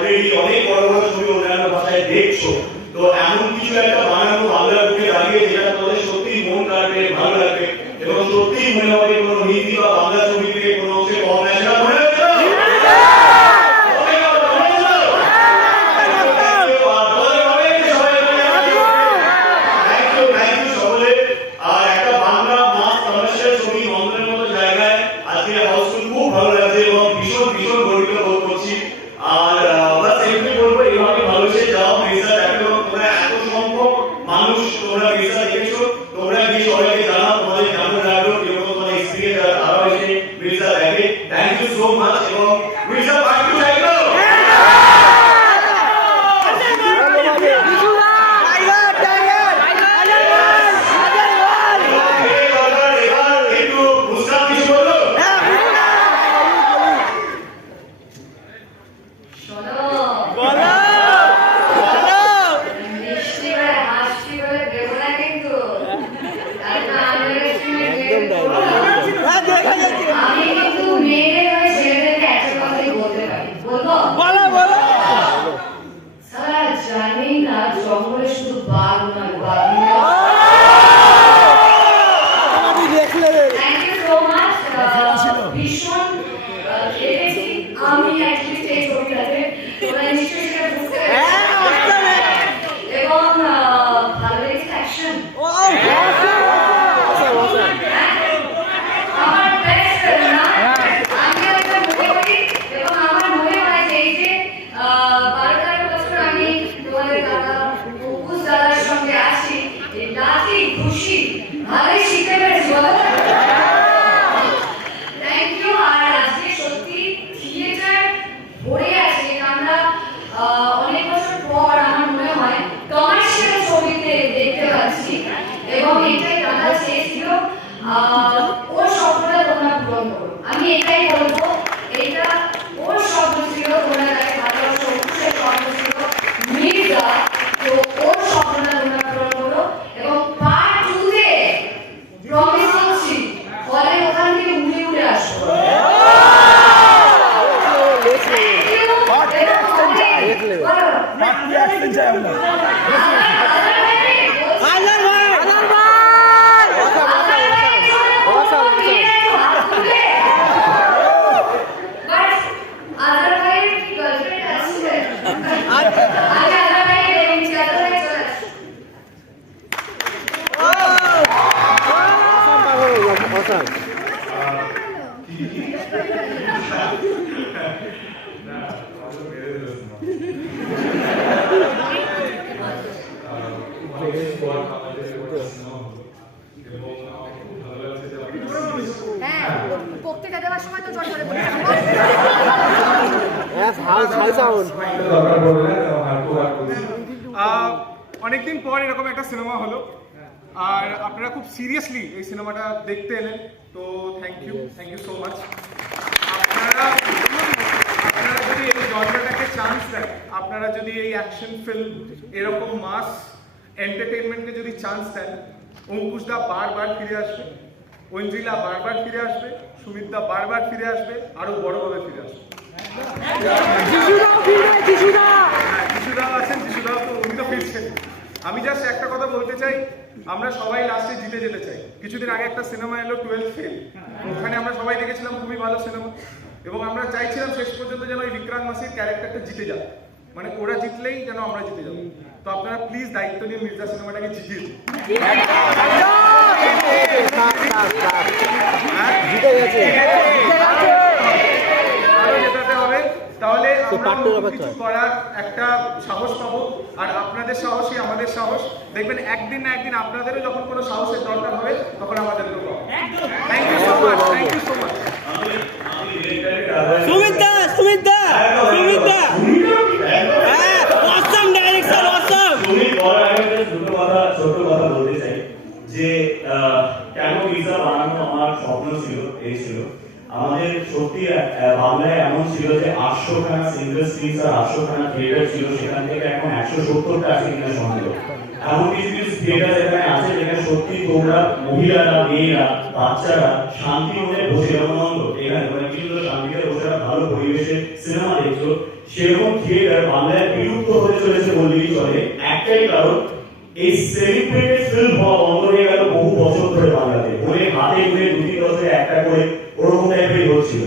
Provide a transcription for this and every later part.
Already অনেক বড় বড় ছবি অন্যান্য ভাষায় দেখছো, তো এমন কিছু একটা বানানো বাংলার বুকে দাঁড়িয়ে যেটা তোমাদের সত্যি মন কাটবে, ভালো লাগবে এবং সত্যি মনে হবে কোনো হিন্দি বা বাংলা ছবি থেকে কোনো অংশে কম না, সেটা মনে হচ্ছে অনেকদিন পর এরকম একটা সিনেমা হলো আর আপনারা খুব সিরিয়াসলি এই সিনেমাটা দেখতে এলেন, তো থ্যাংক ইউ সো মাচ। আপনারা যদি এই জনরাটাকে চান্স দেন, আপনারা যদি এই অ্যাকশন ফিল্ম এরকম মাস এন্টারটেনমেন্টকে যদি চান্স দেন, অঙ্কুশদা বারবার ফিরে আসবে, ঐন্দ্রিলা বারবার ফিরে আসবে, সুমিতদা বারবার ফিরে আসবে, আরো বড়ভাবে ফিরে আসবে। যিশুদাও আছেন, যিশুদাও তো উনি তো ফিরছেন। আমি জাস্ট একটা কথা বলতে চাই, আমরা সবাই লাস্টে জিতে যেতে চাই। কিছুদিন আগে একটা সিনেমা এলো 12th ফেল, ওখানে আমরা সবাই দেখেছিলাম খুবই ভালো সিনেমা, এবং আমরা চাইছিলাম শেষ পর্যন্ত যেন ওই বিক্রান্ত মাসির ক্যারেক্টারটা জিতে যায়, মানে ওরা জিতলেই যেন আমরা জিতে যাবো। তো আপনারা প্লিজ দায়িত্ব নিয়ে মির্জা সিনেমাটাকে জিতিয়ে দিন। আরো জেতাতে হবে, তাহলে কিছু করার একটা সাহস পাবো, আর আপনাদের সাহসই আমাদের সাহস। দেখবেন একদিন না একদিন আপনাদেরও যখন কোনো সাহসের দরকার হবে তখন আমাদেরকেও পাবো। Thank you so much, thank you so much. সুমিতদা অসাম ডাইরেকশন, অসাম। সুমিত বড় একটা ছোট কথা বলতে চাই যে কেন পিৎজা বানানো আমার স্বপ্ন ছিল, এই ছিল আমাদের সত্যি বাংলায় এমন ছিল যে 800খানা সিঙ্গেল স্ক্রিন আর 800খানা থিয়েটার ছিল, সেখান থেকে এখন 170টা আছে কিনা সন্দেহ। এমন কিছু কিছু থিয়েটার এখানে আছে যেখানে সত্যি তোমরা মহিলারা, মেয়েরা, বাচ্চারা শান্তি মনে বসে আনন্দ এখানে মানে কিছু শান্তিতে বসে ভালো পরিবেশে সিনেমা দেখছো, সেরকম থিয়েটার বাংলায় বিলুপ্ত হতে চলেছে বললেই চলে। একটাই কারণ, এই সেলিব্রেটেড ফিল্ম হওয়া বন্ধ হয়ে গেল বহু বছর ধরে বাংলাতে। বলে হাতে ঘুরে 2-3 বছরে একটা করে ওরকম টাইপের হচ্ছিল।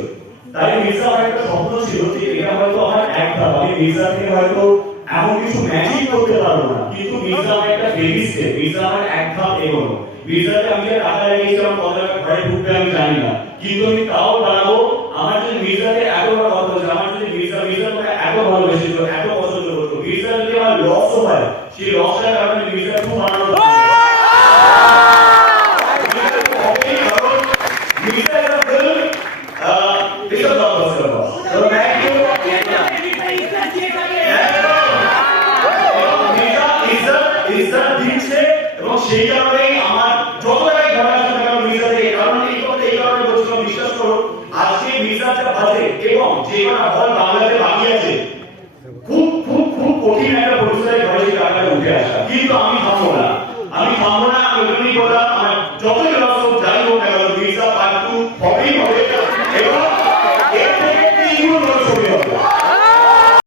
তাই মির্জা আমার একটা স্বপ্ন ছিল যে এটা হয়তো আমার এক ধাপ, আমি মির্জা থেকে হয়তো এমন কিছু ম্যাজিক করতে পারবো না, কিন্তু মির্জা আমার একটা বেবি স্টেপ, মির্জা আমার এক ধাপ এগোনো। মির্জাতে আমি যে টাকা লাগিয়েছিলাম কত টাকা ঘরে ঢুকবে আমি জানি না, কিন্তু আমি তাও বাড়াবো। আমার যদি মির্জাতে এত বড় কথা হচ্ছে, আমার যদি মির্জা মানে এত ভালোবেসেছিল, এত পছন্দ করতো, মির্জা যদি আমার লসও হয়, সেই লসটার কারণে মির্জা খুব আনন্দ এবং সেই কারণেই আমার যত টাকায় ঘর আসবে না মির্জা থেকে, কারণ এই কারণে বলছিলাম, বিশ্বাস করো আজকে মির্জাটা বাজে এবং যে কটা হল বাংলাতে বাকি আছে, খুব খুব খুব কঠিন একটা পরিস্থিতির ঘরে সেই টাকাটা উঠে আসা। কিন্তু আমি থামবো না, আমি ওখানেই বললাম